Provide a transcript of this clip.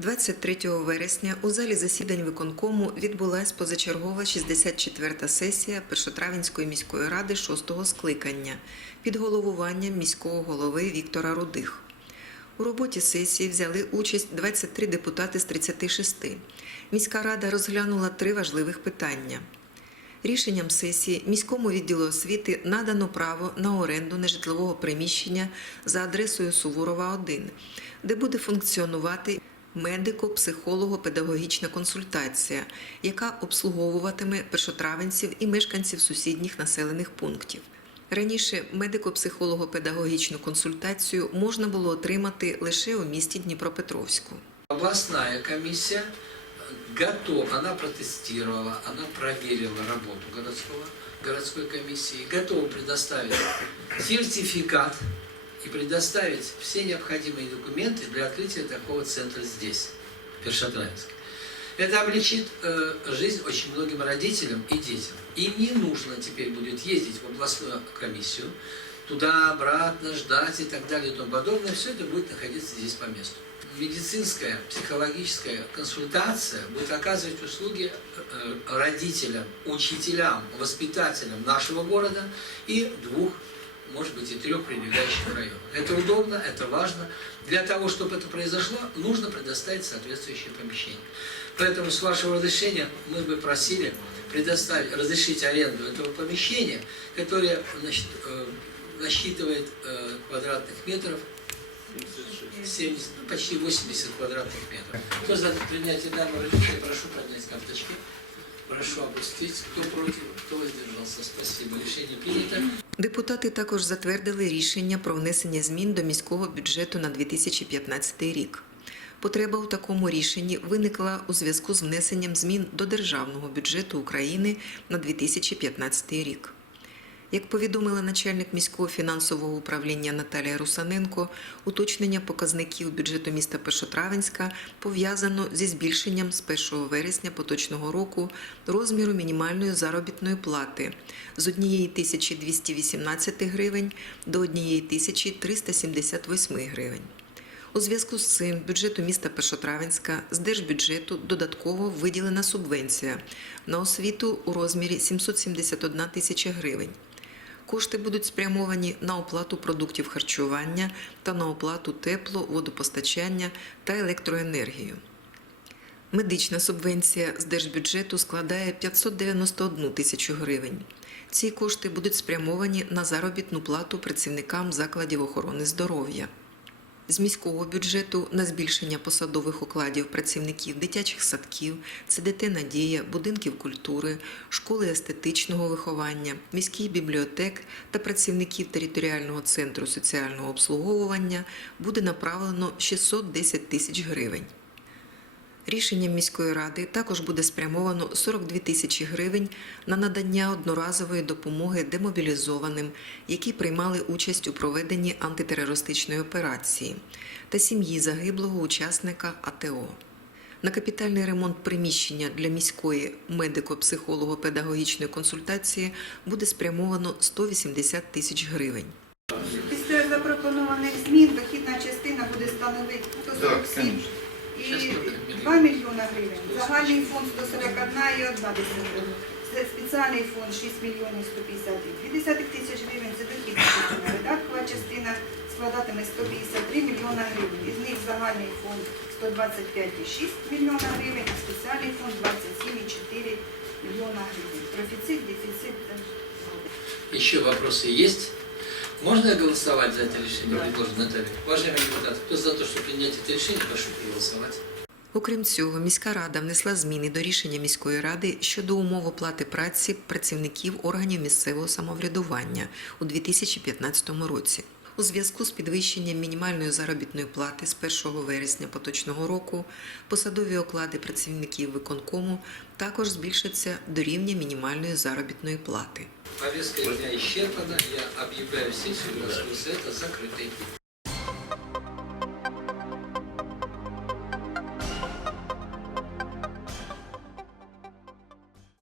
23 вересня у залі засідань виконкому відбулась позачергова 64-та сесія Першотравенської міської ради 6-го скликання під головуванням міського голови Віктора Рудих. У роботі сесії взяли участь 23 депутати з 36. Міська рада розглянула три важливих питання. Рішенням сесії міському відділу освіти надано право на оренду нежитлового приміщення за адресою Суворова 1, де буде функціонувати медико-психолого-педагогічна консультація, яка обслуговуватиме першотравенців і мешканців сусідніх населених пунктів. Раніше медико-психолого-педагогічну консультацію можна було отримати лише у місті Дніпропетровську. Областная комиссия готова, она протестировала, она проверила работу городского, городской комиссии, готова предоставить сертификат и предоставить все необходимые документы для открытия такого центра здесь, в Першотравенске. Это облегчит э, жизнь очень многим родителям и детям. Им не нужно теперь будет ездить в областную комиссию, туда, обратно, ждать и так далее и тому подобное. Все это будет находиться здесь по месту. Медицинская, психологическая консультация будет оказывать услуги э, родителям, учителям, воспитателям нашего города и двух, может быть, и трех прилегающих районов. Это удобно, это важно. Для того, чтобы это произошло, нужно предоставить соответствующее помещение. Поэтому, с вашего разрешения, мы бы просили предоставить, разрешить аренду этого помещения, которое значит, э, насчитывает э, квадратных метров 70, ну, почти 80 квадратных метров. Кто за принятие данного решения, прошу поднять карточки. Прошу опустити. Хто проти, хто воздержался. Спасибо. Рішення прийнято. Депутати також затвердили рішення про внесення змін до міського бюджету на 2015 рік. Потреба у такому рішенні виникла у зв'язку з внесенням змін до Державного бюджету України на 2015 рік. Як повідомила начальник міського фінансового управління Наталія Русаненко, уточнення показників бюджету міста Першотравенська пов'язано зі збільшенням з 1 вересня поточного року розміру мінімальної заробітної плати з 1218 гривень до 1378 гривень. У зв'язку з цим бюджету міста Першотравенська з держбюджету додатково виділена субвенція на освіту у розмірі 771 тисяча гривень. Кошти будуть спрямовані на оплату продуктів харчування та на оплату тепло, водопостачання та електроенергію. Медична субвенція з держбюджету складає 591 тисячу гривень. Ці кошти будуть спрямовані на заробітну плату працівникам закладів охорони здоров'я. З міського бюджету на збільшення посадових окладів працівників дитячих садків, ЦДТ Надія, будинків культури, школи естетичного виховання, міських бібліотек та працівників територіального центру соціального обслуговування буде направлено 610 тисяч гривень. Рішенням міської ради також буде спрямовано 42 тисячі гривень на надання одноразової допомоги демобілізованим, які приймали участь у проведенні антитерористичної операції, та сім'ї загиблого учасника АТО. На капітальний ремонт приміщення для міської медико-психолого-педагогічної консультації буде спрямовано 180 тисяч гривень. Після запропонованих змін дохідна частина буде становити 147 і 2 мільйона гривень. Загальний фонд 141 і 1 гривень. Спеціальний фонд 6 мільйонів 152 десятих тисяч гривень. Це дохідна частина. Видаткова частина складатиме 153 мільйона гривень. Із них загальний фонд 125,6 мільйона гривень, а спеціальний фонд 27,4 мільйона гривень. Профіцит, дефіцит. е, Еще вопросы есть? Можно голосовать за это решение, предложенное Натальей? Уважаемые депутаты, кто за то, чтобы принять это решение, прошу проголосовать. Окрім цього, міська рада внесла зміни до рішення міської ради щодо умов оплати праці працівників органів місцевого самоврядування у 2015 році. У зв'язку з підвищенням мінімальної заробітної плати з 1 вересня поточного року посадові оклади працівників виконкому також збільшаться до рівня мінімальної заробітної плати. Повестка дня исчерпана. Я сессию городского совета закрытой.